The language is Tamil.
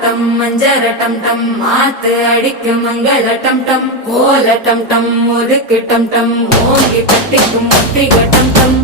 டம் மஞ்சர டம் டம் மாத்து அடிக்கும் மங்கள டம் டம் கோல டம் டம் முதுக்கு டம் டம் ஓங்கி கட்டிக்கும் முத்திக டம் டம்